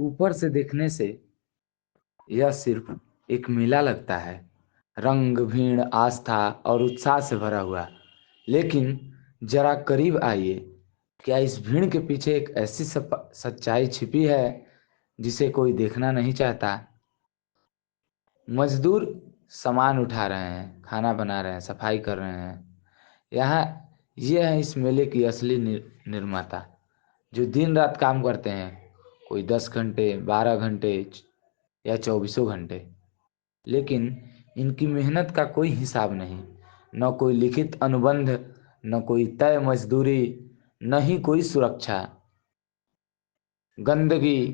ऊपर से देखने से यह सिर्फ एक मेला लगता है, रंग, भीड़, आस्था और उत्साह से भरा हुआ। लेकिन जरा करीब आइए, क्या इस भीड़ के पीछे एक ऐसी सच्चाई छिपी है जिसे कोई देखना नहीं चाहता? मजदूर सामान उठा रहे हैं, खाना बना रहे हैं, सफाई कर रहे हैं। यहाँ ये है इस मेले की असली निर्माता, जो दिन रात काम करते हैं। कोई 10 घंटे, 12 घंटे या 24 घंटे। लेकिन इनकी मेहनत का कोई हिसाब नहीं, न कोई लिखित अनुबंध, न कोई तय मजदूरी, न ही कोई सुरक्षा। गंदगी,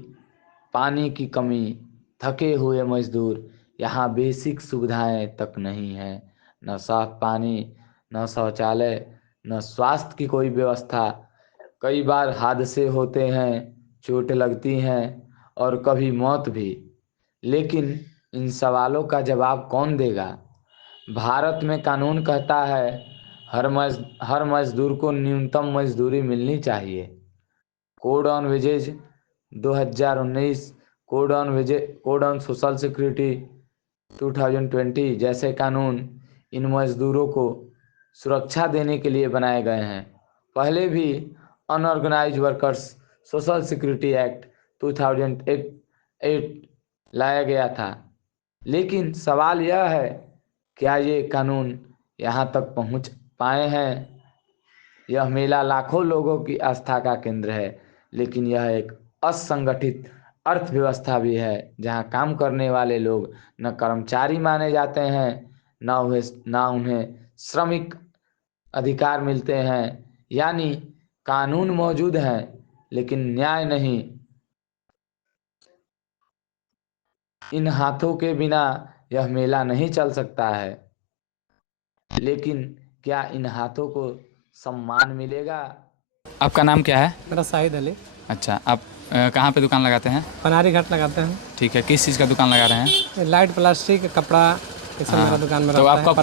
पानी की कमी, थके हुए मजदूर, यहाँ बेसिक सुविधाएं तक नहीं है। न साफ पानी, न शौचालय, न स्वास्थ्य की कोई व्यवस्था। कई बार हादसे होते हैं, चोट लगती हैं और कभी मौत भी। लेकिन इन सवालों का जवाब कौन देगा? भारत में कानून कहता है हर मजदूर को न्यूनतम मजदूरी मिलनी चाहिए। Code on wages 2019, code on social security 2020 जैसे कानून इन मजदूरों को सुरक्षा देने के लिए बनाए गए हैं। पहले भी unorganised workers social security act 2008 लाया गया था। लेकिन सवाल यह है, क्या ये कानून यहाँ तक पहुँच पाए हैं? यह मेला लाखों लोगों की आस्था का केंद्र है, लेकिन यह एक असंगठित अर्थव्यवस्था भी है, जहां काम करने वाले लोग न कर्मचारी माने जाते हैं, न उन्हें श्रमिक अधिकार मिलते हैं। यानी कानून मौजूद हैं, लेकिन न्याय नहीं। इन हाथों के बिना यह मेला नहीं चल सकता है। लेकिन क्या इन हाथों को सम्मान मिलेगा? आपका नाम क्या है? मेरा शाहिद अली। अच्छा, आप कहाँ पे दुकान लगाते हैं? पनारी घाट लगाते हैं। ठीक है, किस चीज़ का दुकान लगा रहे हैं? लाइट, प्लास्टिक, कपड़ा, ये सब मेरा दुकान में तो रहता आप है।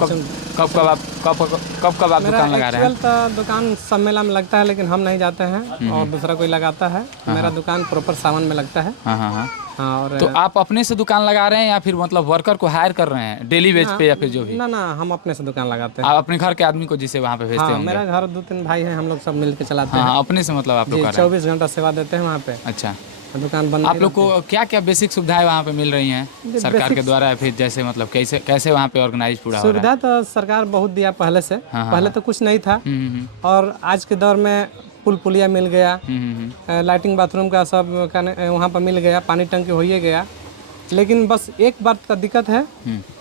कब आप दुकान लगा रहे हैं? तो दुकान सब मेला में लगता है, लेकिन हम नहीं जाते हैं और दूसरा कोई लगाता है। मेरा दुकान प्रॉपर सावन में लगता है। हाँ। और तो आप अपने से दुकान लगा रहे हैं या फिर मतलब वर्कर को हायर कर रहे हैं डेली वेज पे, या फिर जो भी? ना, हम अपने से दुकान लगाते हैं। आप अपने घर के आदमी को जिसे वहाँ पे भेजते हाँ, होंगे? मेरा घर 2-3 भाई हैं, हम लोग सब मिल के चलाते हैं। हाँ, अपने से मतलब आप लोग कर रहे हैं? 24 घंटा सेवा देते हैं वहाँ पे। अच्छा, दुकान बंद। आप लोग को क्या क्या बेसिक सुविधाएं वहाँ पे मिल रही हैं सरकार के द्वारा, या फिर जैसे मतलब कैसे वहाँ पे ऑर्गेनाइज पूरा हो रहा है? सुविधा तो सरकार बहुत दिया पहले से। पहले तो कुछ नहीं था, और आज के दौर में पुलिया मिल गया, लाइटिंग, बाथरूम का सब वहाँ पर मिल गया, पानी टंकी हो ही गया। लेकिन बस एक बात का दिक्कत है,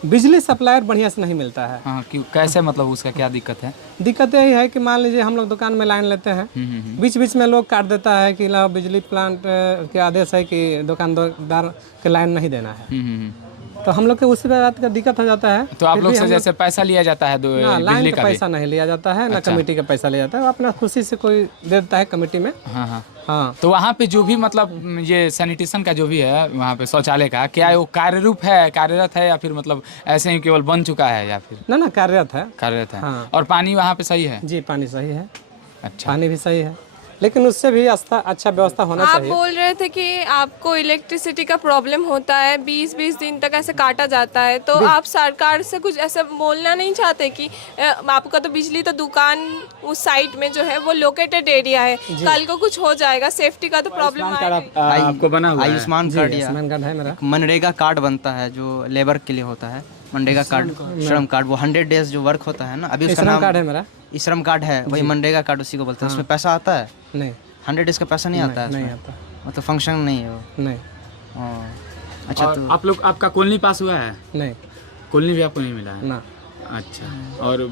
बिजली सप्लायर बढ़िया से नहीं मिलता है। हाँ, क्यों, कैसे, मतलब उसका क्या दिक्कत है? दिक्कत यही है कि मान लीजिए हम लोग दुकान में लाइन लेते हैं, बीच बीच में लोग काट देता है कि ला बिजली प्लांट के आदेश है कि दुकानदार के लाइन नहीं देना है। तो हम लोग के उसी बात का दिक्कत हो जाता है। तो आप लोग से जैसे पैसा लिया जाता है बिजली का पैसा नहीं लिया जाता है, ना कमेटी का पैसा लिया जाता है, अपना खुशी से कोई दे देता है कमेटी में। हाँ। तो वहाँ पे जो भी मतलब ये सैनिटेशन का जो भी है वहाँ पे शौचालय का, क्या वो कार्यरूप है, कार्यरत है, या फिर मतलब ऐसे ही केवल बन चुका है, या फिर? ना, कार्यरत है। कार्यरत है। हाँ। और पानी वहाँ पे सही है? जी, पानी सही है। अच्छा, पानी भी सही है, लेकिन उससे भी अच्छा व्यवस्था होना चाहिए। आप बोल रहे थे कि आपको इलेक्ट्रिसिटी का प्रॉब्लम होता है, 20-20 दिन तक ऐसे काटा जाता है, तो आप सरकार से कुछ ऐसा बोलना नहीं चाहते कि आपका तो बिजली तो दुकान उस साइड में जो है वो लोकेटेड एरिया है, कल को कुछ हो जाएगा, सेफ्टी का तो प्रॉब्लम आएगा। आपको बना हुआ है? आयुष्मान कार्ड है मेरा। मनरेगा कार्ड बनता है जो लेबर के लिए होता है, मनरेगा कार्ड, श्रम कार्ड, वो 100 डेज जो वर्क होता है ना, अभी उसका नाम कार्ड है मेरा। श्रम कार्ड है, वही मनरेगा कार्ड उसी को बोलते हैं। उसमें पैसा आता है? नहीं, 100 डेज का पैसा नहीं आता है? नहीं आता, मतलब फंक्शन नहीं है वो? नहीं। अच्छा, तो आप लोग, आपका कॉलोनी पास हुआ है? नहीं, कॉलोनी भी आपको नहीं मिला है? ना। अच्छा, और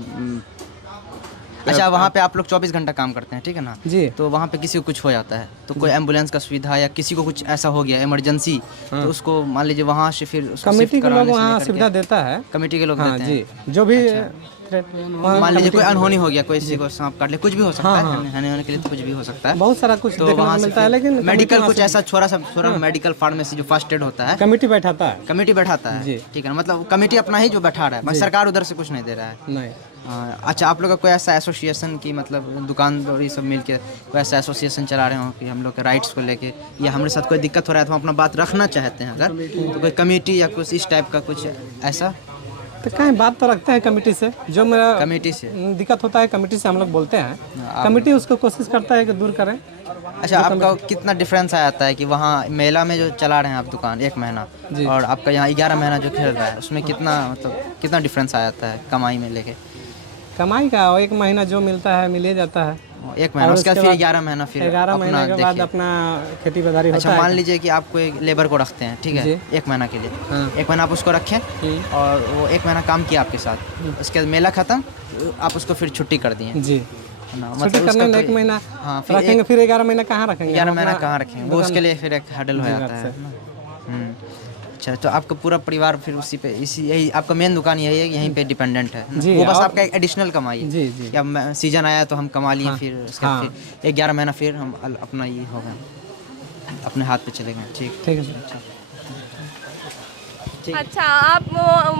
अच्छा, वहाँ पे आप लोग 24 घंटा काम करते हैं, ठीक है ना जी? तो वहाँ पे किसी को कुछ हो जाता है तो कोई एम्बुलेंस का सुविधा, या किसी को कुछ ऐसा हो गया इमरजेंसी, तो उसको मान लीजिए वहाँ से फिर कमेटी के लोग वहाँ सुविधा देता है, कमेटी के लोग देते हैं। जी, जो भी मान लीजिए कोई अनहोनी हो गया, कोई किसी को सांप काट ले, कुछ भी हो सकता है, अनहोनी होने के लिए तो कुछ भी हो सकता है, बहुत सारा कुछ देखने को मिलता है। लेकिन मेडिकल कुछ ऐसा छोटा मेडिकल फार्मेसी जो फर्स्ट एड होता है, कमेटी बैठाता है। कमेटी बैठाता है, ठीक है ना, मतलब कमेटी अपना ही जो बैठा रहा है, बस सरकार उधर से कुछ नहीं दे रहा है। नहीं। अच्छा, आप लोग का कोई ऐसा एसोसिएशन की मतलब दुकान और ये सब मिल के कोई ऐसा एसोसिएशन चला रहे हो कि हम लोग के राइट्स को लेके, या हमारे साथ कोई दिक्कत हो रहा है तो हम अपना बात रखना चाहते हैं अगर, तो कोई कमेटी या कुछ इस टाइप का कुछ ऐसा? तो कहीं बात तो रखते हैं कमेटी से, जो मेरा कमेटी से दिक्कत होता है कमेटी से हम लोग बोलते हैं, कमेटी उसको कोशिश करता है कि दूर करें। अच्छा, आपका कितना डिफरेंस आ जाता है कि वहाँ मेला में जो चला रहे हैं आप दुकान 1 महीना और आपका यहाँ 11 महीना जो खेल रहा है, उसमें कितना मतलब कितना डिफरेंस आ जाता है कमाई में लेके? कमाई का 1 महीना जो मिलता है मिल ही जाता है, 1 महीना, उसके बाद फिर 11 महीना फिर 11 महीने के बाद अपना खेती बाड़ी होता अच्छा, है। मान लीजिए कि आपको एक लेबर को रखते हैं, ठीक है, 1 महीना के लिए, 1 महीना आप उसको रखें और वो 1 महीना काम किया आपके साथ, उसके बाद मेला खत्म, आप उसको फिर छुट्टी कर दिए जी, छुट्टी करने में 1 महीना रखेंगे, फिर 11 महीना कहाँ रखेंगे? 11 महीना कहाँ रखेंगे, वो उसके लिए फिर एक हर्डल हो जाता है। अच्छा, तो आपका पूरा परिवार फिर उसी पे यही आपका मेन दुकान यही है, यहीं पे डिपेंडेंट है, वो बस आपका एक एडिशनल कमाई है? जी। या सीजन आया तो हम कमा लिए, फिर उसके बाद फिर 11 महीना फिर हम अपना ये होगा, अपने हाथ पे चले गए। ठीक है सर। अच्छा, आप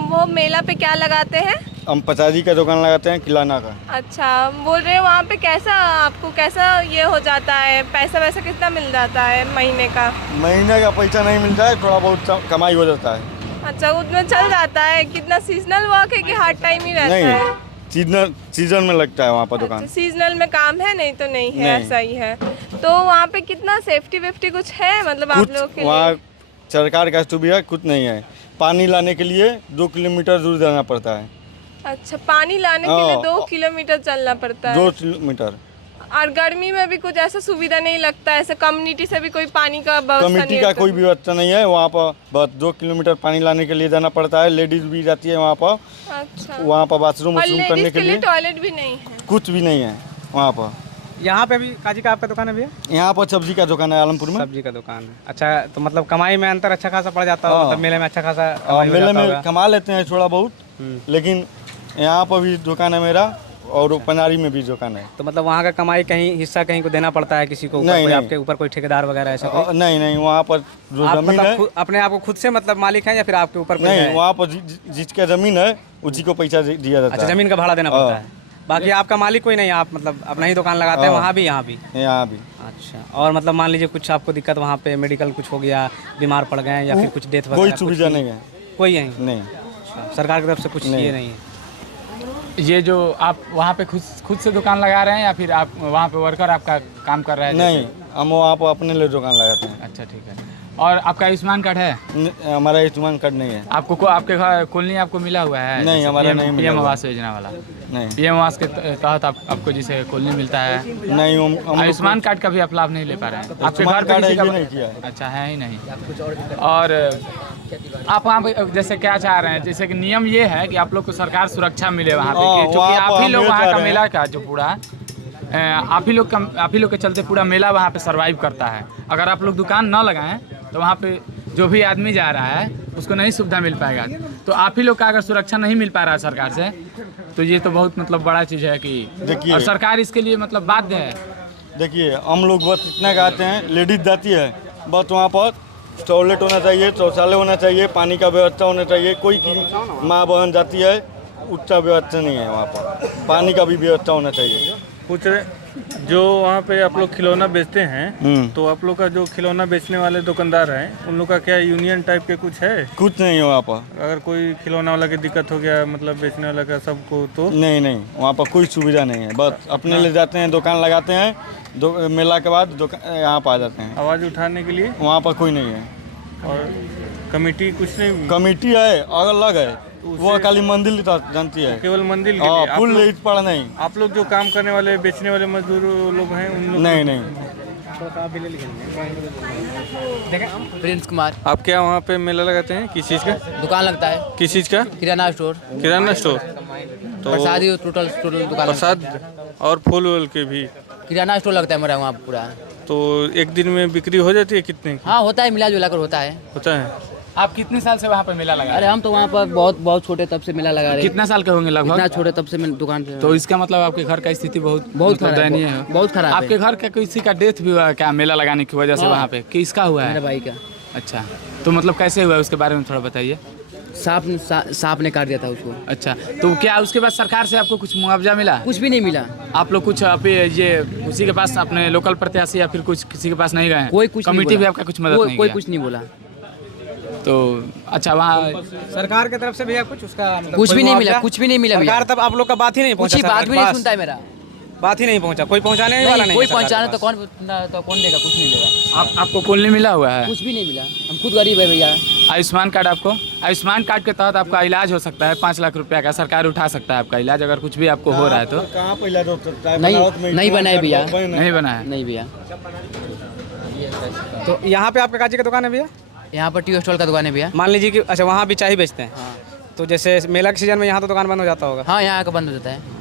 वो मेला पे क्या लगाते हैं? हम पचाजी का दुकान लगाते हैं, किराना का। अच्छा, बोल रहे हैं वहाँ पे कैसा ये हो जाता है, पैसा वैसा कितना मिल जाता है महीने का? महीने का पैसा नहीं मिलता है, थोड़ा बहुत कमाई हो जाता है। अच्छा, उतना चल जाता है? कितना सीजनल वर्क है कि हर टाइम ही रहता है? नहीं, सीजन में लगता है वहाँ पर दुकान। अच्छा, सीजनल में काम है, नहीं तो नहीं है, ऐसा ही है। तो वहाँ पे कितना सेफ्टी वेफ्टी कुछ है मतलब आप लोग के वहाँ लिए? सरकार का सुविधा कुछ नहीं है, पानी लाने के लिए 2 किलोमीटर दूर जाना पड़ता है। अच्छा, पानी लाने के लिए 2 किलोमीटर चलना पड़ता है? 2 किलोमीटर। और गर्मी में भी कुछ ऐसा सुविधा नहीं लगता है, ऐसे कम्युनिटी से भी कोई पानी का व्यवस्था नहीं? कमेटी का कोई व्यवस्था नहीं है वहाँ पर, बस 2 किलोमीटर पानी लाने के लिए जाना पड़ता है। लेडीज भी जाती है वहाँ पर। अच्छा, वहाँ पर बाथरूम करने के लिए टॉयलेट भी नहीं है? कुछ भी नहीं है वहाँ पर। यहाँ पे भी काजी का आपका दुकान है भैया? यहाँ पर सब्जी का दुकान है, आलमपुर में सब्जी का दुकान है। अच्छा, तो मतलब कमाई में अंतर अच्छा खासा पड़ जाता है, मतलब मेले में अच्छा खासा मेले में कमा लेते हैं थोड़ा बहुत, लेकिन यहाँ पर भी दुकान है मेरा और पनारी में भी दुकान है। तो मतलब वहाँ का कमाई कहीं हिस्सा कहीं को देना पड़ता है किसी को? नहीं, आपके ऊपर कोई ठेकेदार वगैरह ऐसा कोई? नहीं, वहाँ पर जो जमीन है, अपने आप को खुद से मतलब मालिक है या फिर आपके ऊपर? नहीं, वहाँ पर जिसका जमीन है उसी को पैसा दिया जाता है। अच्छा, जमीन का भाड़ा देना पड़ता है, बाकी आपका मालिक कोई नहीं है, आप मतलब अपना ही दुकान लगाते हैं वहाँ भी यहाँ भी? यहाँ भी। अच्छा, और मतलब मान लीजिए कुछ आपको दिक्कत वहाँ पे मेडिकल कुछ हो गया, बीमार पड़ गए या फिर कुछ डेथ वगैरह? कोई सुविधा नहीं है, कोई नहीं। सरकार की तरफ से कुछ ये नहीं है? ये जो आप वहाँ पे खुद से दुकान लगा रहे हैं या फिर आप वहाँ पे वर्कर आपका काम कर रहे हैं? नहीं, हम वहाँ पर अपने लिए दुकान लगाते हैं। अच्छा, ठीक है। और आपका आयुष्मान कार्ड है? हमारा आयुष्मान कार्ड नहीं है। आपको आपके घर कॉलोनी आपको मिला हुआ है? नहीं, हमारा नहीं मिला। पीएम आवास योजना वाला? नहीं, पीएम आवास के तहत आपको जिसे कॉलोनी मिलता है? नहीं, आयुष्मान कार्ड का भी आप लाभ नहीं ले पा रहे हैं? आपके घर पे किसी का नहीं किया है। अच्छा, है ही नहीं। और आप वहाँ पे जैसे क्या चाह रहे हैं, जैसे कि नियम ये है कि आप लोग को सरकार सुरक्षा मिले वहाँ पे, क्योंकि आप ही लोग वहाँ का मेला का जो पूरा आप ही लोग के चलते पूरा मेला वहाँ पे सरवाइव करता है। अगर आप लोग दुकान न लगाएं तो वहाँ पे जो भी आदमी जा रहा है उसको नहीं सुविधा मिल पाएगा। तो आप ही लोग का अगर सुरक्षा नहीं मिल पा रहा है सरकार से, तो ये तो बहुत मतलब बड़ा चीज़ है कि देखिए, और सरकार इसके लिए मतलब बाध्य है। देखिए, हम लोग बस इतना कहते हैं, लेडीज जाती है बस वहाँ पर टॉयलेट होना चाहिए, शौचालय होना चाहिए, पानी का व्यवस्था होना चाहिए। कोई की माँ बहन जाती है उसका व्यवस्था नहीं है वहाँ पर, पानी का भी व्यवस्था होना चाहिए। पूछ रहे जो वहाँ पे आप लोग खिलौना बेचते हैं, तो आप लोग का जो खिलौना बेचने वाले दुकानदार हैं उन लोग का क्या यूनियन टाइप के कुछ है? कुछ नहीं है वहाँ पर। अगर कोई खिलौना वाला की दिक्कत हो गया, मतलब बेचने वाला का सबको, तो नहीं, वहाँ पर कोई सुविधा नहीं है। बस अपने ले जाते हैं, दुकान लगाते हैं, मेला के बाद दुकान यहाँ पर आ जाते हैं। आवाज़ उठाने के लिए वहाँ पर कोई नहीं है। और कमेटी कुछ नहीं? कमेटी है अलग है, वो खाली मंदिर जानती है, केवल मंदिर के लिए? फुल रेट पर नहीं। आप लोग जो काम करने वाले बेचने वाले मजदूर लोग हैं उन लोग? नहीं। प्रिंस कुमार। आप क्या वहाँ पे मेला लगाते हैं? किस चीज़ का दुकान लगता है? किस चीज़ का? किराना स्टोर। किराना स्टोर। तो प्रसादी टोटल दुकान। प्रसाद और फूल वूल के भी? किराना स्टोर लगता है मेरा वहाँ पूरा। तो एक दिन में बिक्री हो जाती है कितने? हाँ, होता है, मिला जुला कर होता है। आप कितने साल से वहाँ पे मेला लगा? अरे हम तो वहाँ पर बहुत छोटे तब से मेला लगा रहे हैं। कितना साल के होंगे लगभग? इतना छोटे तब से मैं दुकान पे। तो इसका मतलब आपके घर का स्थिति बहुत खराब दयनीय है। बहुत खराब है। आपके घर का किसी का डेथ भी हुआ है क्या मेला लगाने की वजह से? वहाँ पे किसका हुआ है? मेरे भाई का। अच्छा, तो मतलब कैसे हुआ है उसके बारे में थोड़ा बताइए। सांप ने काट दिया था उसको। अच्छा, तो क्या उसके बाद सरकार से आपको कुछ मुआवजा मिला? कुछ भी नहीं मिला। आप लोग कुछ ये उसी के पास अपने लोकल प्रत्याशी या फिर कुछ किसी के पास नहीं गए? कोई कुछ कमेटी भी आपका कुछ मदद नहीं कोई किया? कुछ नहीं बोला। तो अच्छा, वहाँ सरकार की तरफ से भैया कुछ उसका मतलब कुछ कोई भी नहीं मुआवजा? मिला, कुछ भी नहीं मिला भैया। सरकार तब आप लोग का बात ही नहीं कुछ पहुंचा, ही बात सरकार भी के नहीं पास? सुनता है मेरा। बात ही नहीं पहुंचा, कोई पहुंचाने वाला नहीं कोई है सरकार पहुंचाना के तो पास। कौन देगा, कुछ नहीं देगा। आपको कॉलोनी मिला हुआ है? कुछ भी नहीं मिला, हम खुद गरीब है भैया। आयुष्मान कार्ड आपको, आयुष्मान कार्ड के तहत आपका इलाज हो सकता है, 5 लाख रुपया का सरकार उठा सकता है आपका इलाज, अगर कुछ भी आपको हो रहा है तो। कहाँ पे इलाज होता है? नहीं बना है भैया, नहीं बना है? नहीं भैया। तो यहाँ पे आपका काजी का दुकान है भैया? यहाँ पर टी स्टॉल का दुकान है भैया। मान लीजिए कि अच्छा वहाँ भी चाय ही बेचते हैं, तो जैसे मेला के सीजन में यहाँ तो दुकान बंद हो जाता होगा। हाँ, यहाँ का बंद हो जाता है।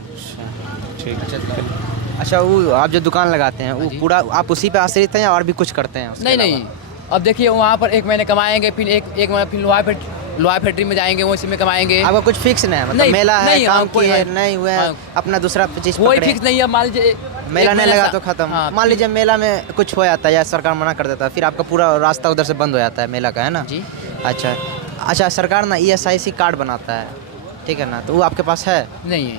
अच्छा, वो आप जो दुकान लगाते हैं वो पूरा आप उसी पे आश्रित हैं या और भी कुछ करते हैं उसके नहीं, अलावा? अब देखिए वहाँ पर 1 महीने कमाएंगे, फिर एक महीना फिर लोहा फैक्ट्री में जाएंगे, उसी में कमाएंगे। आपका कुछ फिक्स नहीं है? मतलब नहीं, मेला है, नहीं, काम हाँ, की कोई है, है। नहीं हुआ है, हाँ। अपना दूसरा चीज कोई पकड़े। फिक्स नहीं है। मान लीजिए मेला एक नहीं महीना लगा सा- तो खत्म। हाँ, मान लीजिए मेला में कुछ हो जाता है या सरकार मना कर देता है, फिर आपका पूरा रास्ता उधर से बंद हो जाता है मेला का, है ना जी। अच्छा, सरकार ना ESIC कार्ड बनाता है, ठीक है ना, तो वो आपके पास है? नहीं है,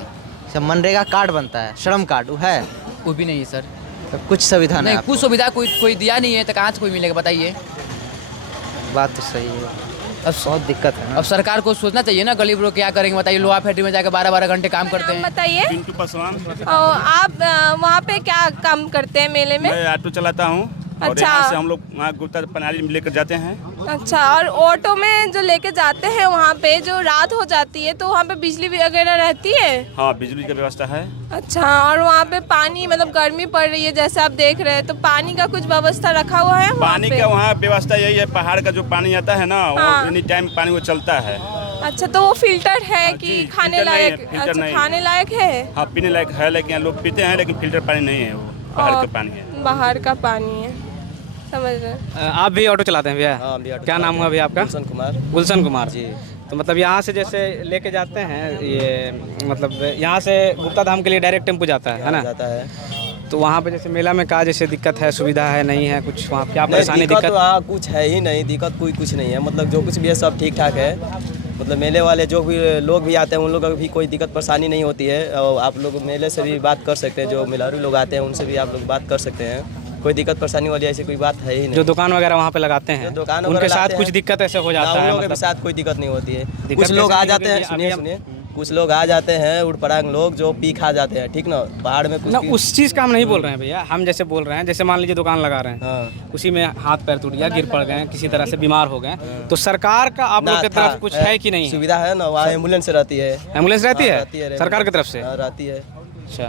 सब मनरेगा कार्ड बनता है, श्रम कार्ड, वो है? वो भी नहीं है सर। तो कुछ सुविधा नहीं, नहीं कुछ सुविधा कोई दिया नहीं है, तो कहाँ से कोई मिलेगा बताइए। आपको? बात तो सही है, अब बहुत दिक्कत है ना। अब सरकार को सोचना चाहिए ना, गरीब लोग क्या करेंगे बताइए। लोहा फैक्ट्री में जाकर 12-12 घंटे काम करते नाम हैं। बताइए। पिंटू पासवान। आप वहाँ पे क्या काम करते हैं मेले में? मैं ऑटो चलाता हूँ और अच्छा। यहाँ से हम लोग वहाँ गुप्ता प्रणाली में लेकर जाते हैं। अच्छा, और ऑटो में जो लेके जाते हैं वहाँ पे जो रात हो जाती है तो वहाँ पे बिजली वगैरह रहती है? हाँ, बिजली की व्यवस्था है। अच्छा, और वहाँ पे पानी मतलब गर्मी पड़ रही है जैसे आप देख रहे हैं, तो पानी का कुछ व्यवस्था रखा हुआ है वहाँ पानी पे? का वहाँ व्यवस्था यही है, पहाड़ का जो पानी आता है ना, हाँ। वो एनी टाइम पानी वो चलता है। अच्छा, तो वो फिल्टर है हाँ कि जी, खाने फिल्टर नहीं है, लायक? फिल्टर अच्छा, नहीं है। खाने लायक है? हाँ, पीने लायक है, लेकिन यहाँ लोग पीते हैं, लेकिन फिल्टर पानी नहीं है, वो पहाड़ और का पानी है। बाहर का पानी है, समझ रहे हैं। आप भी ऑटो चलाते हैं भैया? हाँ, हम भी ऑटो क्या नाम हुआ भैया आपका? गुलशन कुमार। गुलशन कुमार जी। तो मतलब यहाँ से जैसे लेके जाते हैं ये, मतलब यहाँ से गुप्ता धाम के लिए डायरेक्ट टेम्पो जाता है ना? जाता है। तो वहाँ पे जैसे मेला में का जैसे दिक्कत है, सुविधा है, नहीं है कुछ वहाँ क्या नहीं, परेशानी दिक्कत दिक्कत? तो हाँ कुछ है ही नहीं, दिक्कत कोई कुछ नहीं है। मतलब जो कुछ भी है सब ठीक ठाक है। मतलब मेले वाले जो भी लोग भी आते हैं उन लोगों को भी कोई दिक्कत परेशानी नहीं होती है। और आप लोग मेले से भी बात कर सकते हैं, जो मेलारू लोग आते हैं उनसे भी आप लोग बात कर सकते हैं। कोई दिक्कत परेशानी वाली ऐसी कोई बात है ही नहीं। जो दुकान वगैरह वहाँ पे लगाते हैं जो दुकान उनके वगैरह साथ लगाते कुछ हैं, दिक्कत ऐसे हो ना, जाता उन है लोगों के मतलब? साथ कोई दिक्कत नहीं होती है। दिक्कत कुछ लोग कैसे आ नहीं जाते होती? हैं, अभी सुनिए, कुछ लोग आ जाते हैं उड़पड़ांग लोग जो पी खा जाते हैं, ठीक ना, पहाड़ में कुछ ना, भी- उस चीज़ का हम नहीं बोल रहे हैं भैया, हम जैसे बोल रहे हैं जैसे मान लीजिए दुकान लगा रहे हैं, हाँ। उसी में हाथ पैर टूट गया, गिर पड़ गए, किसी तरह से बीमार हो गए, तो सरकार का आप लोग ना की था, तरफ कुछ है कि नहीं है? सुविधा है ना, वहाँ एम्बुलेंस रहती है। एम्बुलेंस रहती हाँ, है रहती है, सरकार की तरफ से? हाँ, रहती है। अच्छा,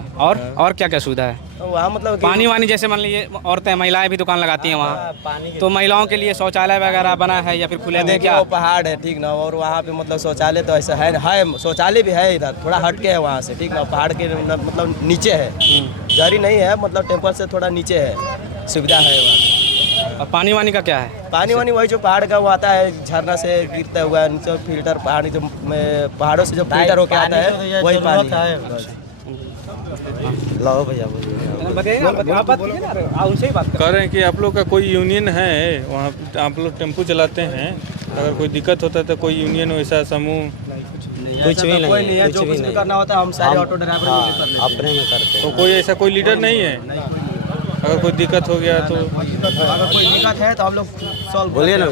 और क्या क्या सुविधा है? वहाँ मतलब कि- पानी वानी जैसे मान लीजिए औरतें महिलाएं भी दुकान लगाती हैं वहाँ, तो महिलाओं के लिए शौचालय वगैरह बना है या फिर खुले में देखिए क्या? वो पहाड़ है, ठीक ना, और वहाँ पे मतलब शौचालय तो ऐसा है शौचालय भी है इधर, थोड़ा हट के है वहाँ से, ठीक ना, पहाड़ के मतलब नीचे है, जरी नहीं है, मतलब टेम्पल से थोड़ा नीचे है, सुविधा है वहाँ। और पानी वानी का क्या है? पानी वानी वही जो पहाड़ का वो आता है, झरना से गिरता हुआ नीचे, फिल्टर पहाड़ों से जो फिल्टर होके आता है वही पानी है। लो भैया उनसे ही बात कह रहे हैं कि आप लोग का कोई यूनियन है वहाँ, आप लोग टेम्पो चलाते हैं, अगर कोई दिक्कत होता है तो कोई यूनियन वैसा समूह? कुछ भी नहीं है, जो कुछ भी करना होता है हम सारे ऑटो ड्राइवर मिलकर कर लेते हैं। अपने में करते हैं। तो कोई ऐसा कोई लीडर नहीं है? अगर कोई दिक्कत हो गया तो अगर कोई दिक्कत है तो हम लोग सॉल्व बोलिए ना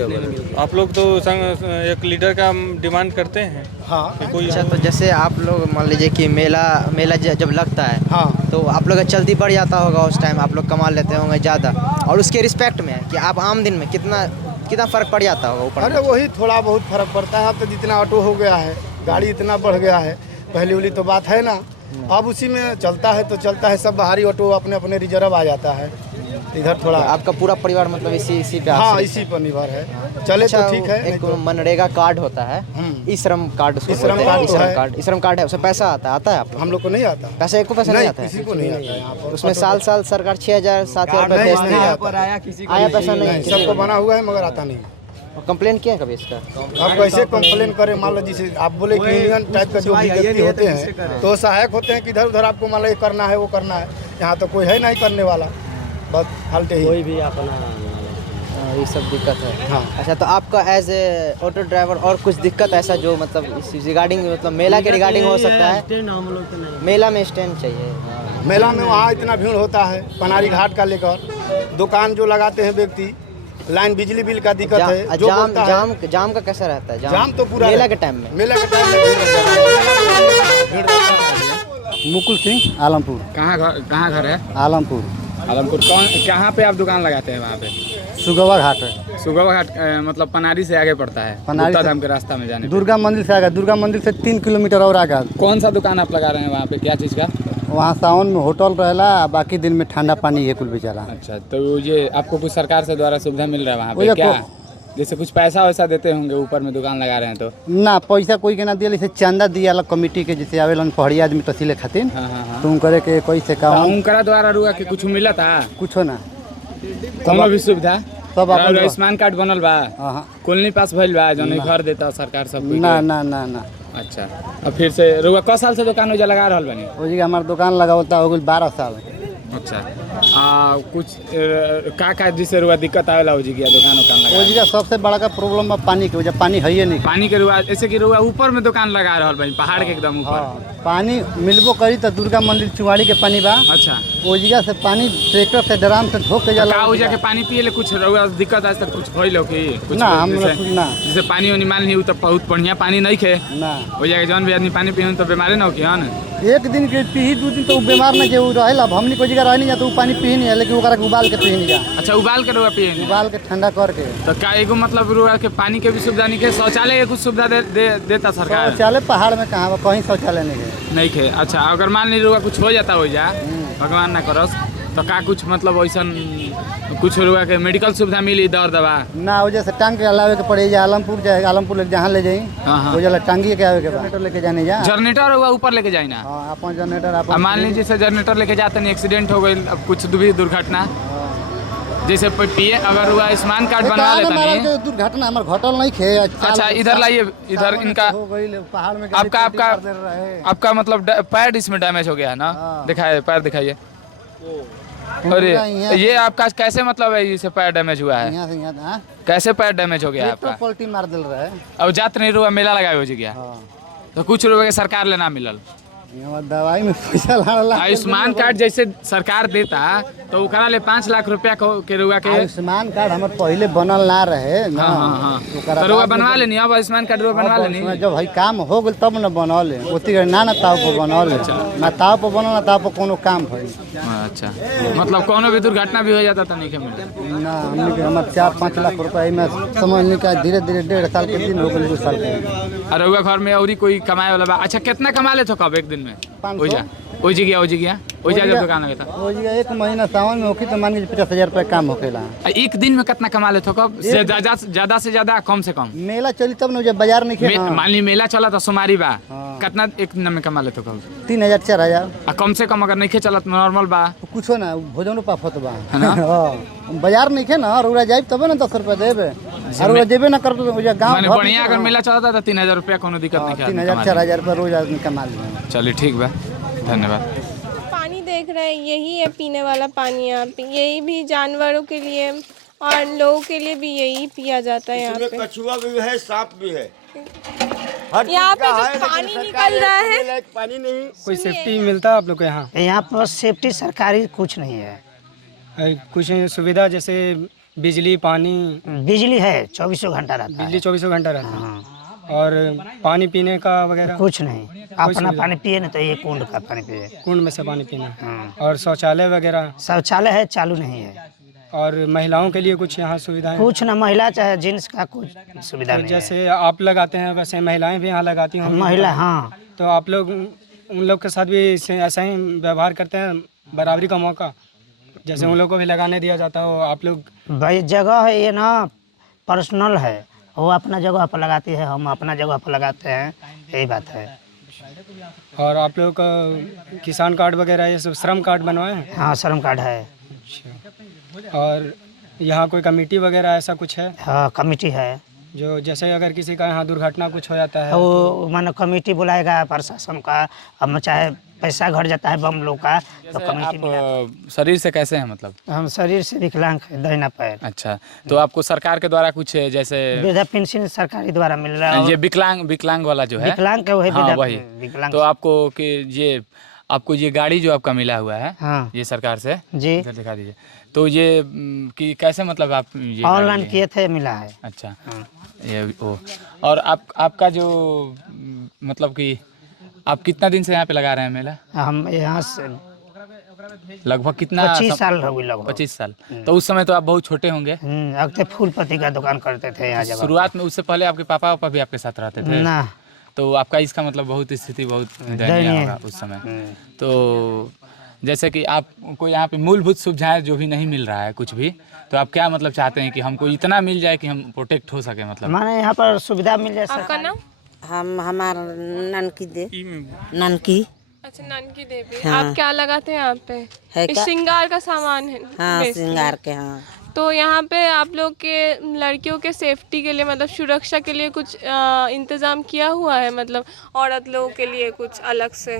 आप लोग तो संग एक लीडर का डिमांड करते हैं। हाँ। कि कोई अच्छा, तो जैसे आप लोग मान लीजिए कि मेला जब लगता है, हाँ। तो आप लोग का चलती बढ़ जाता होगा, उस टाइम आप लोग कमा लेते होंगे ज़्यादा, और उसके रिस्पेक्ट में कि आप आम दिन में कितना फ़र्क पड़ जाता होगा ऊपर? अरे वही थोड़ा बहुत फर्क पड़ता है। अब तो जितना ऑटो हो गया है, गाड़ी इतना बढ़ गया है, पहले वाली तो बात है ना, अब उसी में चलता है तो चलता है, सब बाहरी ऑटो अपने अपने रिजर्व आ जाता है, इधर थोड़ा। आपका पूरा परिवार मतलब इसी पे हाँ, आश्रित? इसी पर निर्भर है, चले अच्छा, तो ठीक है। एक मनरेगा कार्ड होता है, ई श्रम कार्ड, उसको ई-श्रम बोलते हैं, कार्ड तो है। ई श्रम कार्ड है, उसमें पैसा आता है आप लोग? हम लोग को नहीं आता पैसा एक को पैसा नहीं नहीं, आता है? किसी को नहीं आता है यहाँ पर। उसमें साल सरकार 6,000 7,000 रुपये नहीं, भेजती नहीं है, आता। आया पैसा नहीं? सबको बना हुआ है मगर आता नहीं। कंप्लेन किए हैं कभी इसका? अब कैसे कंप्लेन करें? मान लो जिसे आप बोले कि यूनियन टाइप का जो भी व्यक्ति होते हैं तो सहायक होते हैं कि इधर उधर आपको मान लो ये करना है वो करना है, यहाँ तो कोई है नहीं करने वाला, बस हल्टे ही। कोई भी अपना ये सब दिक्कत है। हाँ। अच्छा, तो आपका एज ए ऑटो ड्राइवर और कुछ दिक्कत ऐसा जो मतलब इस रिगार्डिंग मतलब मेला के रिगार्डिंग हो सकता है? मेला में स्टैंड चाहिए। मेला में वहाँ इतना भीड़ होता है, पनारी घाट का लेकर दुकान जो लगाते हैं व्यक्ति, लाइन बिजली बिल का दिक्कत है। जो बोलता है जाम का कैसा रहता है? जाम तो पूरा मेला के टाइम में भीड़ रहता है। मुकुल सिंह, आलमपुर। कहाँ घर है? आलमपुर। आलमपुर। कहाँ पे आप दुकान लगाते हैं वहाँ पे? सुगवा घाट है। सुगवा घाट मतलब पनारी से आगे पड़ता है, गुप्ता धाम के रास्ता में जाने पे। दुर्गा मंदिर से आगे, दुर्गा मंदिर से 3 किलोमीटर और आगे। कौन सा दुकान आप लगा रहे हैं वहाँ पे, क्या चीज़ का? वहाँ सावन में होटल रहेला, बाकी दिन में ठंडा पानी है कुल बेचारा। अच्छा, तो ये आपको कुछ सरकार से द्वारा सुविधा मिल रहा है वहाँ पे क्या? जैसे कुछ पैसा वैसा देते होंगे, ऊपर में दुकान लगा रहे हैं तो? ना, पैसा कोई के ना दिया, जैसे चंदा दिया कमेटी के, जैसे आवेलन पहाड़ी आदमी तसीले खातिर। तुम करे के कोई से काम उनकरा द्वारा रुआ के कुछ मिला था? कुछो ना, कोनो भी सुविधा सब आयुष्मान कार्ड बनल बा? कॉलोनी पास भइल बा जौन घर देता सरकार सब? ना ना ना ना। अच्छा, अब फिर से रुआ क साल से दुकान उजा लगा रहल बनी? ओ जी हमार दुकान लगावता हो गई 12 साल। अच्छा, कुछ का जिससे रुआ दिक्कत आवेला हो जी गया दुकान लगा? ओ जी का सबसे बड़ा का प्रॉब्लम है पानी के वजह, पानी है ही नहीं। पानी के रुआ ऐसे कि रुआ ऊपर में दुकान लगा रहल बनी, पहाड़ के एकदम ऊपर। पानी मिलबो करी तो दुर्गा मंदिर चुवाड़ी के पानी बा। अच्छा, ओ जगह से पानी ट्रैक्टर से ड्राम से ढोक के जाला। का के पानी पिए ले कुछ रुआ दिक्कत आज तक कुछ होइलो कि कुछ? ना, हम ना। जैसे पानी वानी मान ली तो बहुत बढ़िया पानी नहीं खे ना, हो जाए जौन भी आदमी पानी पिए तो बीमारे ना हो कि? एक दिन के पी 2 दिन तो बीमार ना जो रहेला। हमनी कोई जगह रह नहीं जाता, पानी पी नहीं है, लेकिन ओकरा के उबाल के पी नहीं जा। अच्छा, उबाल के रुआ पिए? उबाल के ठंडा करके। तो का एगो मतलब रुआ के पानी के भी सुविधा नहीं के? शौचालय के कुछ सुविधा देता सरकार? शौचालय पहाड़ में कहाँ, कहीं शौचालय नहीं खे। अच्छा, अगर मान ली रुआ कुछ हो जाता हो जा, भगवान ना करस, तो का कुछ मतलब वैसा कुछ रुआ के मेडिकल सुविधा मिली, दर दवा? ना, वजह से टांग के लावे के पड़े, आलमपुर जाए, आलमपुर जहाँ ले जाई वो जला टांगी के आवे के बाद लेके जाने जा। जनरेटर हुआ ऊपर लेके जाए ना? अपन जनरेटर मान लीजिए से जनरेटर लेके जाते नहीं, एक्सीडेंट हो गई, अब कुछ भी दुर्घटना जैसे पिए, अगर हुआ आयुष्मान कार्ड बनवा लेता नहीं? दुर्घटना हमारे घटल नहीं खे। अच्छा, इधर लाइए, इधर इनका पहाड़ में आपका मतलब पैर इसमें डैमेज हो गया है ना? दिखाइए, पैर दिखाइए। अरे ये आपका कैसे मतलब है, इसे पैर डैमेज हुआ है? कैसे पैर डैमेज हो गया आपका? पलटी मार दिल रहा है। अब जात नहीं रुआ, मेला लगाए हो गया तो कुछ रुपए के सरकार लेना मिलल? दवाई में पैसा ला। आयुष्मान कार्ड जैसे सरकार देता तो ओकरा ले 5 लाख रुपया के रुआ के? आयुष्मान कार्ड हमारे पहले बनल ना रहे ना। तो रुआ बनवा लेनी, अब आयुष्मान कार्ड रुआ बनवा लेनी। जब भाई काम हो गल तब न बनल, ओती ना ताव पर बनल, ना ताव पर बनल ना ताव पर कोनो काम भइल। अच्छा, मतलब कोनो भी दुर्घटना भी हो जाता तो नहीं मिले ना? हमने के हमर 4-5 लाख रुपया में समझ नहीं का, धीरे धीरे 1.5 साल के दिन हो गए, 2 साल के। और रुआ घर में और कोई कमाए वाला बा? अच्छा, कितना कमा ले तो कब एक दिन में? 500। ओ जी गया जब दुकान लगा था ओ जी 1 महीना सावन में होकी तो मान के 50,000 रुपया काम होकेला। एक दिन में कितना कमा लेते हो? कब ज्यादा से ज्यादा, कम से कम? मेला चली तब न, जब बाजार नहीं खे। मान ली मेला चला तो सोमारी बा, कितना एक दिन में कमा लेते हो? 3,000-4,000। कम से कम अगर नहीं चलत नॉर्मल बा कुछो ना, भोजन पाफत बा बाजार नहीं खे ना, रुआ जाए तब ना 10 रुपया देबे, और जेबे ना कर तो गांव बढ़िया अगर मेला चलता तो 3,000 रुपया कोनो दिक्कत नहीं? 3,000-4,000 रुपया रोज आदमी कमा ले। चलिए ठीक बा, धन्यवाद। पानी देख रहे हैं, यही है पीने वाला पानी यहाँ पे, यही भी जानवरों के लिए और लोगों के लिए भी यही पिया जाता है। यहाँ पे कछुआ भी है, सांप भी है। यहाँ पे जो पानी निकल रहा है, पानी नहीं, कोई सेफ्टी मिलता है आप लोग को यहाँ? यहाँ पर सेफ्टी सरकारी कुछ नहीं है। कुछ सुविधा जैसे बिजली, पानी? बिजली है, 24 घंटा रहता है। बिजली 24 घंटा रहता है। और पानी पीने का वगैरह? कुछ नहीं, अपना पानी पिए ना तो ये कुंड का पानी पिए, कुंड में से पानी पीना। और शौचालय वगैरह? शौचालय है, चालू नहीं है। और महिलाओं के लिए कुछ यहाँ सुविधाएं? कुछ ना, महिला चाहे जेंट्स का कुछ सुविधा नहीं। जैसे आप लगाते हैं वैसे महिलाएं भी यहाँ लगाती हैं? महिला, हाँ। तो आप लोग उन लोग के साथ भी ऐसा ही व्यवहार करते हैं, बराबरी का मौका जैसे उन लोग को भी लगाने दिया जाता हो आप लोग? भाई जगह है ये ना, पर्सनल है, वो अपना जगह पर लगाती है, हम अपना जगह पर लगाते हैं, यही बात है। और आप लोग का किसान कार्ड वगैरह ये सब, श्रम कार्ड बनवाए हैं? हाँ, श्रम कार्ड है। अच्छा, और यहाँ कोई कमेटी वगैरह ऐसा कुछ है? हाँ, कमेटी है। जो जैसे अगर किसी का यहाँ दुर्घटना कुछ हो जाता है वो मानो कमेटी बुलाएगा प्रशासन का, हम चाहे पैसा घट जाता है बम लोग का तो कमेटी मिला। आप शरीर से कैसे हैं मतलब? हम शरीर से विकलांग है, दाहिना पैर। अच्छा, तो आपको सरकार के द्वारा कुछ जैसे वृद्धा पेंशन सरकारी द्वारा मिल रहा है। ये विकलांग वाला जो है, विकलांग का वही हाँ, वही विकलांग। तो आपको ये गाड़ी जो आपका मिला हुआ है, हाँ। ये सरकार से जी इधर दिखा दीजिए। तो ये कि कैसे मतलब आप ये ऑनलाइन किए थे, मिला है। अच्छा, ये वो। और आपका जो मतलब कि आप कितना दिन से यहाँ पे लगा रहे हैं मेला? हम यहाँ से लगभग कितना? 25 साल हो गई लगभग। 25 साल। तो उस समय तो आप बहुत छोटे होंगे। अगते फूल पत्ती का दुकान करते थे यहाँ जगह। शुरुआत में, उससे पहले आपके पापा भी आपके साथ रहते थे ना? तो आपका इसका मतलब बहुत स्थिति बहुत दयनीय होगा उस समय। तो जैसे कि आपको यहाँ पे मूलभूत सुविधाएं जो भी नहीं मिल रहा है कुछ भी, तो आप क्या मतलब चाहते हैं कि हमको इतना मिल जाए कि हम प्रोटेक्ट हो सके? मतलब माने यहाँ पर सुविधा मिल जाए। आपका नाम? हमारा ननकी। अच्छा, ननकी देवी। हाँ। आप क्या लगाते हैं यहाँ पे? है इस क्या? श्रृंगार का सामान है। हाँ, बेचते हैं। श्रृंगार के। हाँ, तो यहाँ पे आप लोग के लड़कियों के सेफ्टी के लिए मतलब सुरक्षा के लिए कुछ इंतजाम किया हुआ है? मतलब औरत लोगों के लिए कुछ अलग से?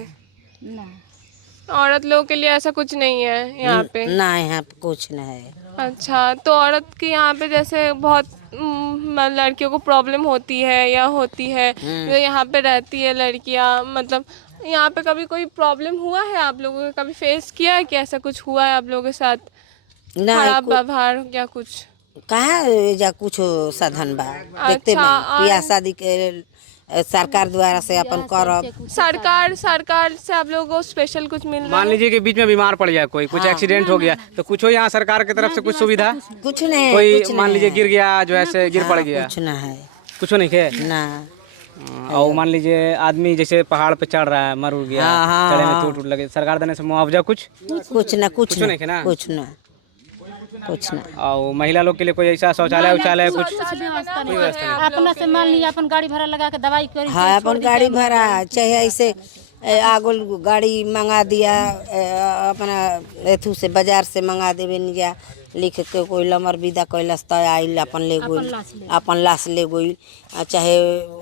औरत लोगों के लिए ऐसा कुछ नहीं है यहाँ पे? ना, यहाँ पे कुछ नहीं है। अच्छा, तो औरत की यहाँ पे जैसे बहुत लड़कियों को प्रॉब्लम होती है या होती है जो यहाँ पे रहती है लड़कियाँ, मतलब यहाँ पे कभी कोई प्रॉब्लम हुआ है आप लोगों को? कभी फेस किया है कि ऐसा कुछ हुआ है आप लोगों के साथ? खराब व्यवहार या कुछ? कहाँ या कुछ साधन बा देखते अच्छा, बियाह शादी के सरकार द्वारा से अपन करब। सरकार से आप लोगों को स्पेशल कुछ मिल रहा है? मान लीजिए कि बीच में बीमार पड़ जाए कोई, कुछ एक्सीडेंट हो गया तो कुछ हो यहाँ सरकार की तरफ से कुछ सुविधा? कुछ नहीं। कोई मान लीजिए गिर गया, जो ऐसे गिर पड़ गया, कुछ ना है। कुछ नहीं है ना। और मान लीजिए आदमी जैसे पहाड़ पे चढ़ रहा है, मर गया, चढ़े में टूट लगे, सरकार देने से मुआवजा कुछ नहीं है ना। कुछ ना। और महिला लोग के लिए कोई ऐसा शौचालय उचालय कुछ? अपना से मान लीजिए अपन गाड़ी भाड़ा लगा के दवाई करी। हाँ, अपन गाड़ी भाड़ा चाहे ऐसे आगो गाड़ी मंगा दिया, अपना एथू से बाजार से मंगा देवे निजा, लिख के कोई लमर विदा कैलस तो आइल अपन ले गई, अपन लाश ले गई। चाहे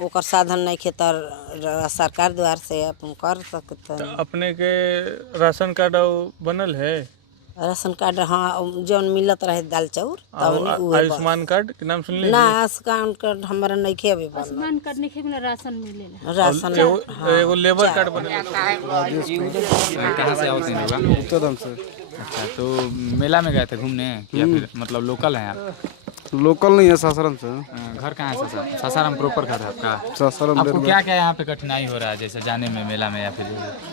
ओकर साधन नहीं खे तो सरकार द्वारा से अपन कर सकते। अपने के राशन कार्ड बनल है? राशन कार्ड हाँ, जौन मिलत रहे दाल चाउर। आयुष्मान कार्ड के नाम सुन ना? आयुष्मान कार्ड हमारा नहीं खे अभी। आयुष्मान कार्ड नहीं खे, राशन मिलेला। राशन एगो लेबर कार्ड बनल। कहाँ से आओ तीन? अच्छा, तो मेला में गए थे घूमने या फिर मतलब लोकल हैं आप? लोकल नहीं है, सासाराम से। घर कहाँ है? सासाराम प्रॉपर घर है आपका? सासाराम। आपको क्या क्या यहाँ पे कठिनाई हो रहा है जैसे जाने में मेला में या फिर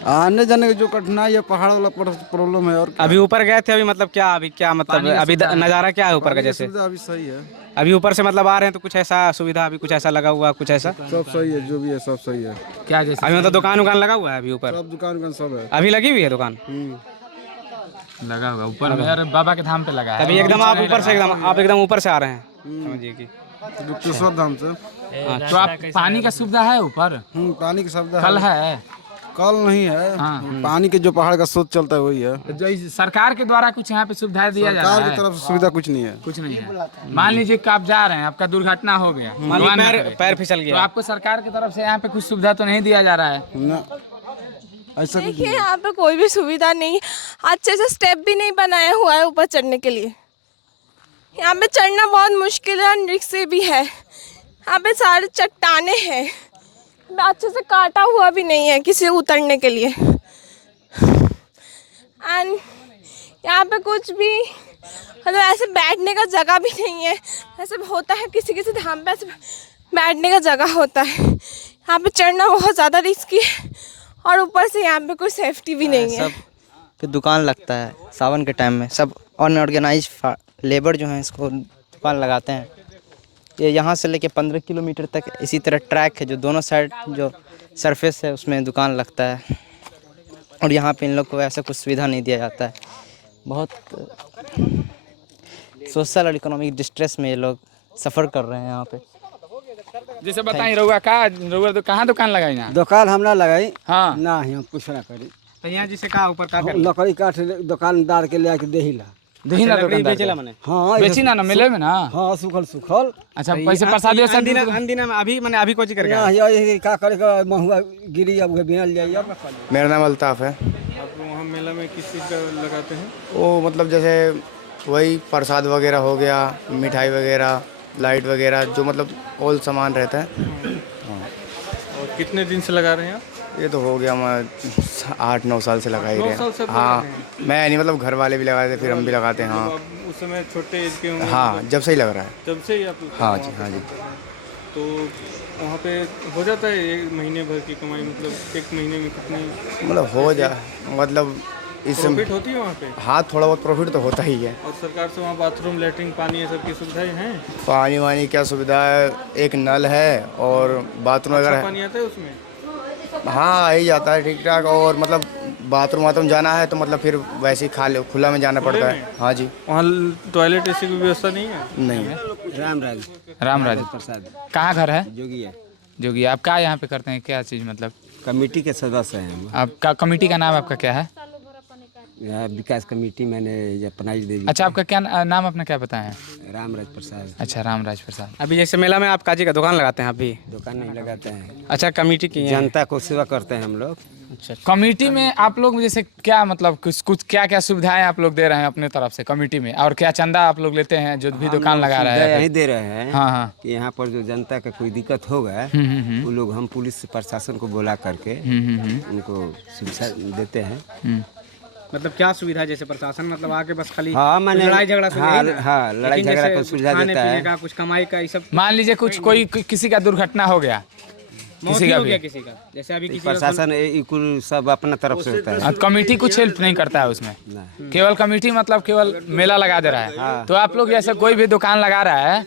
आने जाने की जो कठिनाई है, पहाड़ वाला प्रॉब्लम है। और अभी ऊपर गए थे, अभी मतलब क्या अभी क्या मतलब अभी नज़ारा क्या है ऊपर का? जैसे अभी सही है, अभी ऊपर से मतलब आ रहे हैं तो कुछ ऐसा सुविधा अभी कुछ ऐसा लगा हुआ, कुछ ऐसा? सब सही है, जो भी है सब सही है। क्या जैसे अभी मतलब दुकान उकान लगा हुआ है अभी ऊपर? सब दुकान सब है, अभी लगी हुई है दुकान लगा हुआ ऊपर में? अरे बाबा के धाम पे लगा है अभी एकदम। आप ऊपर से एकदम ऊपर से आ रहे हैं, समझिए कि गुप्तेश्वर धाम से। तो आप पानी का सुविधा है ऊपर? पानी की सुविधा कल है? कल नहीं है। पानी के जो पहाड़ का स्रोत चलता है वही है। जो सरकार के द्वारा कुछ यहाँ पे सुविधा दिया जा रहा है? सरकार की तरफ से सुविधा कुछ नहीं है। कुछ नहीं है। मान लीजिए कि आप जा रहे हैं, आपका दुर्घटना हो गया, पैर फिसल गया, तो आपको सरकार की तरफ से यहाँ पे कुछ सुविधा तो नहीं दिया जा रहा है ना? ऐसा देखिए, यहाँ पे कोई भी सुविधा नहीं, अच्छे से स्टेप भी नहीं बनाया हुआ है ऊपर चढ़ने के लिए। यहाँ पे चढ़ना बहुत मुश्किल है, रिक्शे भी है। यहाँ पे सारे चट्टाने हैं, अच्छे से काटा हुआ भी नहीं है किसी उतरने के लिए। एंड यहाँ पे कुछ भी मतलब ऐसे बैठने का जगह भी नहीं है। ऐसे होता है किसी किसी धाम पे ऐसे बैठने का जगह होता है, यहाँ पे चढ़ना बहुत ज़्यादा रिस्की है। और ऊपर से यहाँ पे कोई सेफ्टी भी नहीं है। सब पे दुकान लगता है सावन के टाइम में, सब अनऑर्गेनाइज लेबर जो हैं इसको दुकान लगाते हैं। ये यहाँ से लेके 15 किलोमीटर तक इसी तरह ट्रैक है, जो दोनों साइड जो सरफेस है उसमें दुकान लगता है। और यहाँ पे इन लोग को ऐसा कुछ सुविधा नहीं दिया जाता है। बहुत सोशल और इकोनॉमिक डिस्ट्रेस में ये लोग सफ़र कर रहे हैं यहाँ पे। जैसे बताइए रउआ तो कहाँ दुकान लगाई? यहाँ दुकान हम ना लगाई। हाँ ना, हम कुछ ना करी। तो यहाँ जैसे कहा ऊपर का लकड़ी काट दुकानदार के ले आके दे ला। दही ना दुकानदार मैंने हाँ बेची ना मिले में ना हाँ सुखल अच्छा पैसे प्रसादी अंदिना में अभी मैंने अभी कुछ करके ये का करेगा महुआ गिरी अब बिनल जाइए। मेरा नाम अल्ताफ है। आप लोग वहाँ मेला में किस चीज़ का लगाते हैं? वो मतलब जैसे वही प्रसाद वगैरह हो गया, मिठाई वगैरह, लाइट वगैरह, जो मतलब ऑल सामान रहता है। और कितने दिन से लगा रहे हैं आप? ये तो हो गया मैं 8-9 साल से लगा ही रहे 9 साल से हैं। हाँ मैं नहीं मतलब घर वाले भी लगाए थे, फिर हम भी लगाते हैं। हाँ उस समय छोटे एज के होंगे? हाँ जब से ही लग रहा है। जब से ही आप? हाँ जी हाँ जी। तो वहाँ पे हो जाता है 1 महीने भर की कमाई, मतलब 1 महीने में कितनी मतलब हो जा मतलब इस प्रॉफिट होती है वहाँ पे? हाँ थोड़ा बहुत प्रॉफिट तो होता ही है। और सरकार से वहाँ बाथरूम, लैट्रिन, पानी ये सब की सुविधाएं हैं? पानी वानी क्या सुविधा है, एक नल है और बाथरूम वगैरह पानी आता है उसमें? हाँ आ ही जाता है ठीक ठाक। और मतलब बाथरूम जाना है तो मतलब फिर वैसे ही खुला में जाना पड़ता है। हाँ जी। वहाँ टॉयलेट ऐसी की व्यवस्था नहीं है? नहीं है। रामराज प्रसाद कहाँ घर है? जोगिया। जोगी आप क्या यहाँ पे करते हैं, क्या चीज़ मतलब? कमेटी के सदस्य हैं। आपका कमेटी का नाम आपका क्या है? विकास कमेटी मैंने अपनाई देवी। अच्छा आपका क्या नाम अपना क्या बताएं? रामराज प्रसाद। अच्छा रामराज प्रसाद। अभी जैसे मेला में आप काजी का दुकान लगाते हैं? अभी दुकान नहीं लगाते हैं। अच्छा कमेटी की जनता को सेवा करते हैं हम लोग। अच्छा कमेटी में आप लोग जैसे क्या मतलब कुछ क्या क्या सुविधाएं आप लोग दे रहे हैं अपने तरफ से कमेटी में, और क्या चंदा आप लोग लेते हैं जो भी दुकान लगा रहा है? यही दे रहे हैं। हाँ हाँ कि यहाँ पर जो जनता का कोई दिक्कत होगा वो लोग हम पुलिस प्रशासन को बुला करके उनको सुविधा देते हैं। मतलब क्या सुविधा, जैसे प्रशासन मतलब आके बस खाली लड़ाई झगड़ा हाँ लड़ाई झगड़ा को सुविधा देता है। कुछ कमाई का ये सब। मान लीजिए कुछ कोई किसी का दुर्घटना हो गया, किसी का भी किसी का, जैसे अभी किसी प्रशासन कुल सब अपना तरफ से होता है। कमेटी कुछ हेल्प नहीं करता है उसमें, केवल कमेटी मतलब केवल मेला लगा दे रहा है। तो आप लोग जैसे कोई भी दुकान लगा रहा है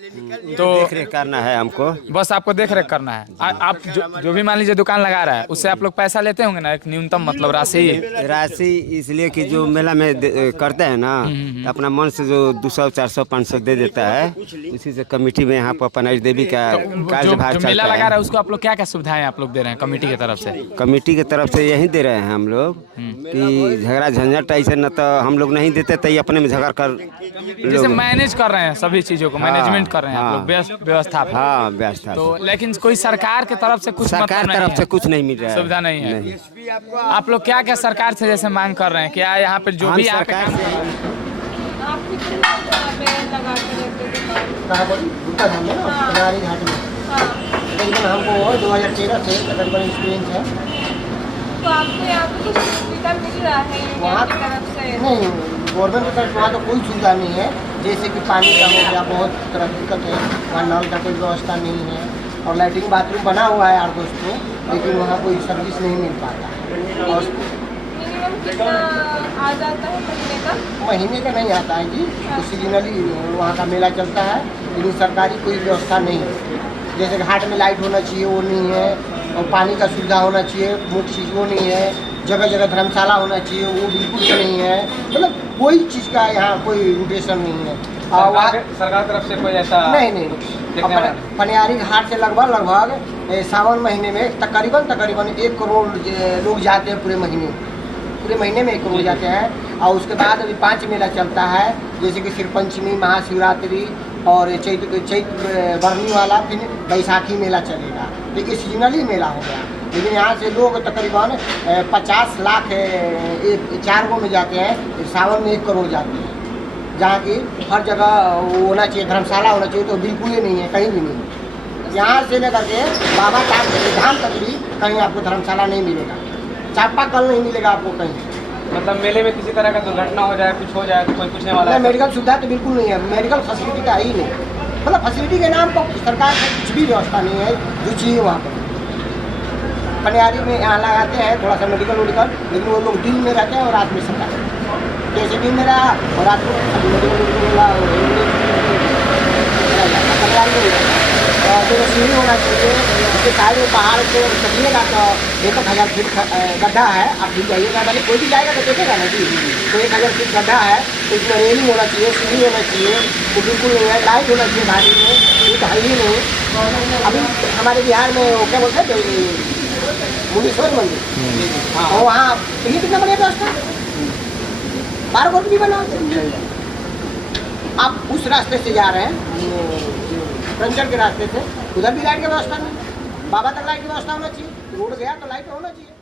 तो देख रेख करना है हमको, बस आपको देख रेख करना है। आप जो भी मान लीजिए दुकान लगा रहा है उससे आप लोग पैसा लेते होंगे ना, एक न्यूनतम मतलब राशि इसलिए कि जो मेला में करते हैं ना तो अपना मन से जो 200, 400, 500 दे देता है, उसी से कमेटी में यहाँ पर पनाई देवी का कार्यभार मेला लगा रहा है उसको आप लोग क्या क्या सुविधाएं आप लोग दे रहे हैं कमेटी की तरफ से? कमेटी की तरफ से यही दे रहे हैं हम लोग कि झगड़ा झंझट ऐसे न तो हम लोग नहीं देते तो ये अपने में झगड़ा कर जैसे मैनेज कर रहे हैं सभी चीजों को, मैनेजमेंट कर रहे हैं आप लोग व्यवस्था। हाँ व्यवस्था। तो लेकिन कोई सरकार की तरफ से कुछ सरकार तरफ से कुछ नहीं मिल रहा है, सुविधा नहीं है। आप लोग क्या क्या सरकार से जैसे मांग कर रहे हैं? क्या यहाँ पे जो भी सरकार तकरीबन हमको 2013 से तकरीबन एक्सपीरियंस है। तो आपको यहाँ पे कुछ सुविधा मिल रहा है वहाँ की तरफ से? नहीं, गवर्नमेंट की तरफ से वहाँ तो कोई सुविधा नहीं है। जैसे कि पानी का हो गया, बहुत तरह की दिक्कत है। वहाँ नल का कोई व्यवस्था नहीं है और लैट्रिन बाथरूम बना हुआ है यार दोस्तों, लेकिन वहाँ कोई सर्विस नहीं मिल पाता। और कितना आ जाता है महीने का? महीने का नहीं आता है जी, तो सीजनली वहाँ का मेला चलता है, लेकिन सरकारी कोई व्यवस्था नहीं है। जैसे कि हाट में लाइट होना चाहिए वो नहीं है, और पानी का सुविधा होना चाहिए मुख्य चीज़ वो नहीं है, जगह जगह धर्मशाला होना चाहिए वो बिल्कुल नहीं है। मतलब कोई चीज़ का यहाँ कोई रोटेशन नहीं है। सरकार तरफ से कोई ऐसा नहीं। पनियारी घाट से लगभग सावन महीने में तकरीबन 1 करोड़ लोग जाते हैं पूरे महीने में 1 करोड़ जाते हैं। और उसके बाद अभी 5 मेला चलता है, जैसे कि सिर पंचमी, महाशिवरात्रि और चैत बरनी वाला, फिर बैसाखी मेला चलेगा। देखिए सीजनली मेला हो गया, लेकिन यहाँ से लोग तकरीबन 50 लाख 4 गो में जाते हैं, सावन में 1 करोड़ जाते हैं। जहाँ की हर जगह होना चाहिए, धर्मशाला होना चाहिए, तो बिल्कुल ही नहीं है, कहीं भी नहीं। यहाँ से लेकर के बाबा धाम तक भी कहीं आपको धर्मशाला नहीं मिलेगा, चापाकल नहीं मिलेगा आपको कहीं। मतलब मेले में किसी तरह का दुर्घटना हो जाए, कुछ हो जाए तो कोई पूछने वाला है? मेडिकल सुविधा तो बिल्कुल नहीं है, मेडिकल फैसिलिटी का ही नहीं। मतलब फैसिलिटी के नाम पर सरकार से कुछ भी व्यवस्था नहीं है जो चाहिए वहाँ पर। पनियारी में यहाँ लगाते हैं थोड़ा सा मेडिकल, लेकिन वो लोग दिन में रहते हैं और रात में सब रहते हैं। जैसे दिन में रहा और रात को मेडिकल सीढ़ी होना चाहिए। उसके साइड में पहाड़ को चलिएगा तो 1000 फीट गड्ढा है, आप भी जाइएगा, मैंने कोई भी जाएगा तो देखेगा ना जी। तो 1000 फीट गड्ढा है, तो इसमें रेलिंग होना चाहिए, सीढ़ी होना चाहिए, तो बिल्कुल नहीं है। लाइट होना चाहिए गाड़ी में, ये तो है ही नहीं। अभी हमारे बिहार में वो क्या बोलते हैं मुनीश्वर मंदिर, हाँ वहाँ कितनी बढ़िया व्यवस्था, 12 कोट भी बना, आप उस रास्ते से जा रहे हैं रंजन के रास्ते से, उधर भी लाइट की व्यवस्था नहीं, बाबा तक लाइट की व्यवस्था होना चाहिए, रोड गया तो लाइट होना चाहिए।